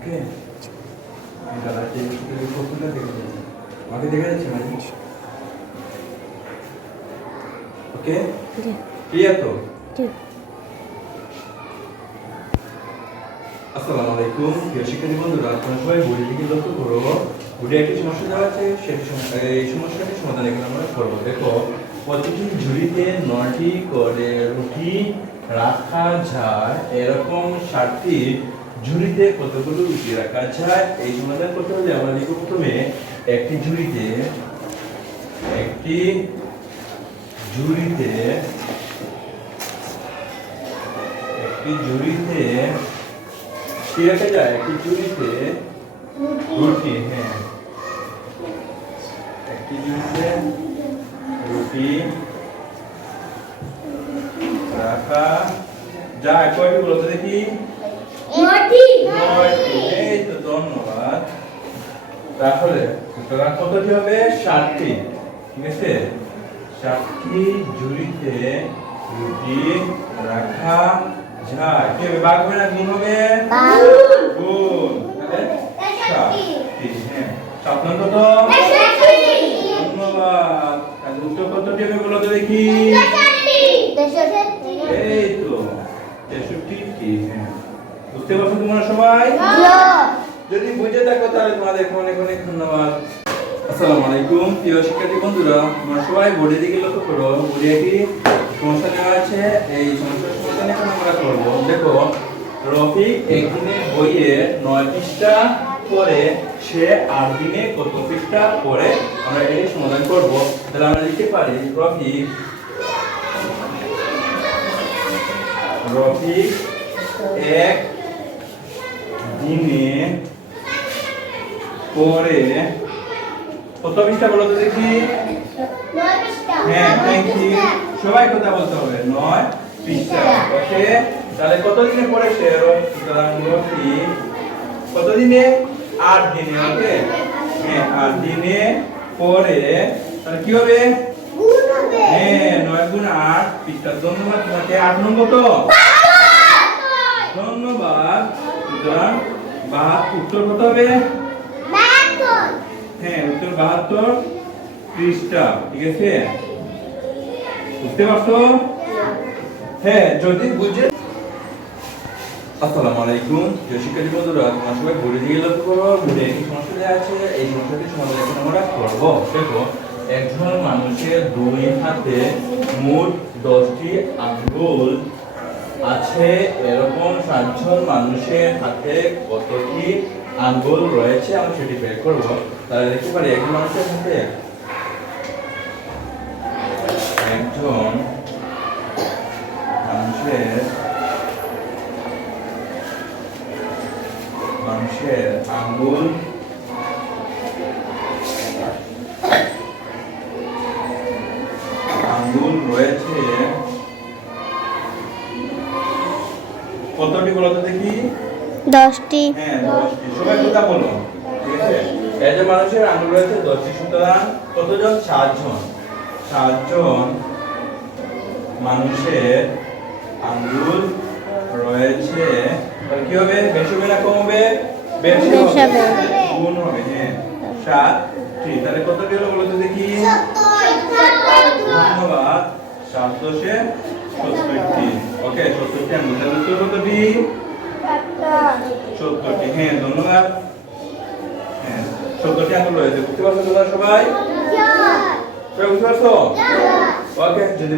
ওকে দাদা যে কতগুলো দেখে যাচ্ছে আমাকে দেখে যাচ্ছে মানে ওকে? ক্লিয়ার তো? আসসালামু আলাইকুম। প্রিয় শিক্ষার্থী বন্ধুরা তোমরা সবাই বইয়ের দিকে লক্ষ্য করো। বইয়ে একটি সমস্যা দেওয়া আছে সেটি এই সমস্যাটি সমাধান এখানে আমরা করব। দেখো প্রতিটি ঝুড়িতে নয়টি করে রুটি রাখা যায়। এরকম ষাটটি ঝুড়িতে কতগুলো রুটি রাখা যায়? এই সমাধান করতে হলে আমরা লিখব প্রথমে একটি ঝুড়িতে একটি ঝুড়িতে একটি ঝুড়িতে, কি রাখা যায়? একটি ঝুড়িতে রুটি হ্যাঁ। একটি ঝুড়িতে রুটি রাখা যায়। কয়টি বলো তো দেখি। নয়টি এই তো ধন্যবাদ। তাহলে সুতরাং কতটি হবে? ষাটটি। ঠিক আছে? ষাটটি ঝুড়িতে রুটি রাখা যায়। কি হবে? বাঘ হবে না? গুণ হবে? গুণ। তাহলে ষাটটি। হ্যাঁ। সাত কত? ধন্যবাদ। তাহলে উত্তর কতটি হবে বলো তো দেখি? এই তো তেষট্টি হ্যাঁ। বুঝতে পারছ তোমরা সবাই? যদি বুঝে থাকো তাহলে তোমাদেরকে অনেক অনেক ধন্যবাদ। আসসালামু আলাইকুম প্রিয় শিক্ষার্থী বন্ধুরা তোমরা সবাই বোর্ডের দিকে লক্ষ্য করো। বোর্ডে একটি সমস্যা দেওয়া আছে এই সমস্যার সমাধান এখন আমরা করব। দেখো রফিক একদিনে বইয়ে নয় পৃষ্ঠা পরে সে আট দিনে কত পৃষ্ঠা পরে আমরা এই সমাধান করব। তাহলে আমরা লিখতে পারি রফিক রফিক এক দিনে পরে কত পৃষ্ঠা বলো তো দেখি। হ্যাঁ থ্যাংক ইউ সবাই কথা বলতে হবে। নয় পৃষ্ঠা ওকে? তাহলে কত দিনে পরে সে সুতরাং রফি কত দিনে আট দিনে ওকে? হ্যাঁ আট দিনে পরে তাহলে কি হবে? হ্যাঁ নয় গুণ আট পৃষ্ঠা ধন্যবাদ তোমাকে। আট নম্বর তো? ধন্যবাদ। সুতরাং বাহাত উত্তর কত হবে? হ্যাঁ উত্তর বাহাত্তর পৃষ্ঠা ঠিক আছে? বুঝতে পারছ? হ্যাঁ যদি বুঝে আসসালামু আলাইকুম প্রিয় শিক্ষার্থী বন্ধুরা তোমরা সবাই ঘুরে দিয়ে লক্ষ্য করো ঘুরে একটি সমস্যা দেওয়া আছে। এই সমস্যাটি সমাধান এখন আমরা করব। দেখো একজন মানুষের দুই হাতে মোট দশটি আঙ্গুল আছে এরকম সাতজন মানুষের হাতে কতটি আঙ্গুল রয়েছে আমরা সেটি বের করব। তাহলে দেখতে পারি, একজন মানুষের হাতে একজন মানুষের মানুষের আঙ্গুল আঙ্গুল রয়েছে কতটি বলো তো দেখি? দশটি। হ্যাঁ দশটি। সবাই কথা বলো ঠিক আছে? এই যে মানুষের আঙ্গুল রয়েছে দশটি সুতরাং কতজন? সাতজন। সাতজন মানুষের আঙ্গুল রয়েছে। তাহলে কি হবে? বেশি হবে না কম হবে? বেশি হবে। হবে। গুণ হবে হ্যাঁ। সাতটি। তাহলে কতটি হলো বলো তো দেখি? ধন্যবাদ। সাত দশে সত্তরটি। ওকে সত্তরটি আঙ্গুল তাহলে উত্তর কতটি? সত্তরটি হ্যাঁ ধন্যবাদ। হ্যাঁ সত্তরটি আঙ্গুল রয়েছে বুঝতে পারছ তোমরা সবাই? সবাই বুঝতে পারছ? ওকে যদি